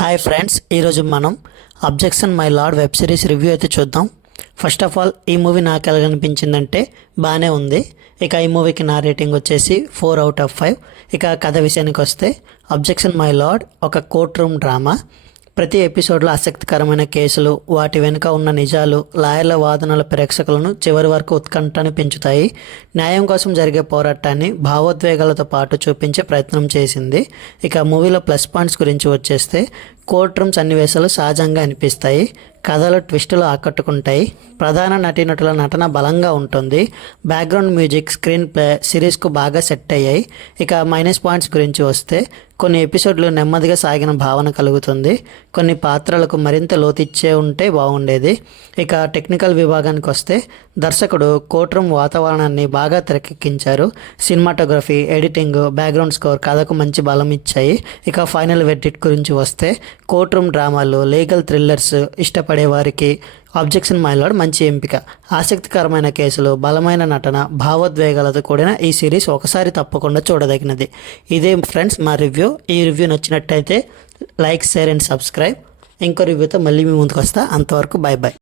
Hi friends, ఈరోజు మనం objection my lord web series review అయితే చూద్దాం. ఫస్ట్ ఆఫ్ ఆల్ ఈ మూవీ నాకు ఎలా అనిపించిందంటే బాగానే ఉంది. ఇక ఈ మూవీకి నా రేటింగ్ వచ్చేసి 4/5. ఇక కథ విషయానికి వస్తే అబ్జెక్షన్ మై లార్డ్ ఒక కోర్ట్ రూమ్ డ్రామా. ప్రతి ఎపిసోడ్లో ఆసక్తికరమైన కేసులు, వాటి వెనుక ఉన్న నిజాలు, లాయర్ల వాదనల ప్రేక్షకులను చివరి వరకు ఉత్కంఠను పెంచుతాయి. న్యాయం కోసం జరిగే పోరాటాన్ని భావోద్వేగాలతో పాటు చూపించే ప్రయత్నం చేసింది. ఇక మూవీలో ప్లస్ పాయింట్స్ గురించి వచ్చేస్తే కోర్ట్ రూమ్ సన్నివేశాలు సహజంగా అనిపిస్తాయి. కథలో ట్విస్టులు ఆకట్టుకుంటాయి. ప్రధాన నటీనటుల నటన బలంగా ఉంటుంది. బ్యాక్గ్రౌండ్ మ్యూజిక్, స్క్రీన్ ప్లే సిరీస్కు బాగా సెట్ అయ్యాయి. ఇక మైనస్ పాయింట్స్ గురించి వస్తే కొన్ని ఎపిసోడ్లు నెమ్మదిగా సాగిన భావన కలుగుతుంది. కొన్ని పాత్రలకు మరింత లోతిచ్చే ఉంటే బాగుండేది. ఇక టెక్నికల్ విభాగానికి వస్తే దర్శకుడు కోర్ట్ రూమ్ వాతావరణాన్ని బాగా తెరకెక్కించారు. సినిమాటోగ్రఫీ, ఎడిటింగ్, బ్యాక్గ్రౌండ్ స్కోర్ కథకు మంచి బలం ఇచ్చాయి. ఇక ఫైనల్ వెర్డిక్ట్ గురించి వస్తే కోర్ట్ రూమ్ డ్రామాలు, లీగల్ థ్రిల్లర్స్ ఇష్టపడే వారికి అబ్జెక్షన్ మై లార్డ్ మంచి ఎంపిక. ఆసక్తికరమైన కేసులు, బలమైన నటన, భావోద్వేగాలతో కూడిన ఈ సిరీస్ ఒకసారి తప్పకుండా చూడదగినది. ఇదే ఫ్రెండ్స్ మా రివ్యూ. ఈ రివ్యూ నచ్చినట్టయితే లైక్, షేర్ అండ్ సబ్స్క్రైబ్. ఇంకో రివ్యూతో మళ్ళీ మీ ముందుకు వస్తా. అంతవరకు బాయ్ బాయ్.